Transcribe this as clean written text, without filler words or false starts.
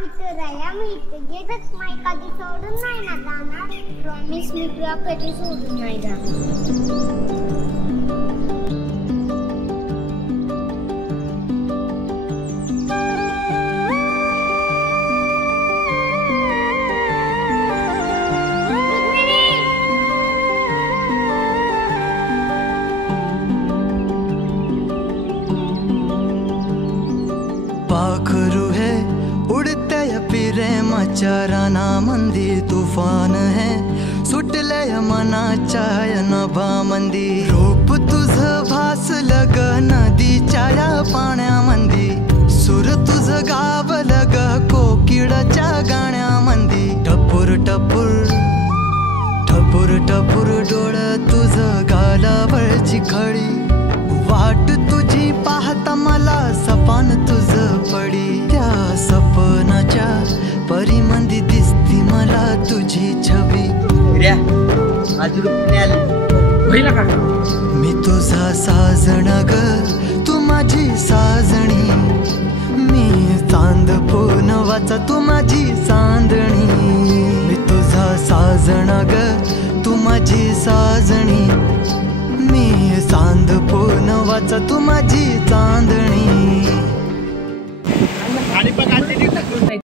विचारायला मिळते येतच नाही कधी सोडून नाही ना जाणार प्रॉमिस मी तुला कधी सोडून नाही जाणार पाखरू है उड़ते प्रेमाच्या रानामंदी तुफान है सुटले मनाच्या नभामंदी रूप तुझ भासलं ग नदीच्या या पाण्यामंदी सुर तुझ गावलं ग कोकिळाच्या गाण्यामंदी टपूर टपूर टपूर टपूर डोळ तुझ गालावरची खळी वाट तुझी पाहता मला सपान तुझ पडी त्या सपनाच्या परिमंदी दिसती मला तुझी छबी मी तुझा साजण ग तू माझी साजणी मी चांद पोनवाचा तू माझी चांदणी मी तुझा साजण ग तू माझी साजणी मी चांद पोनवाचा तू माझी चांदणी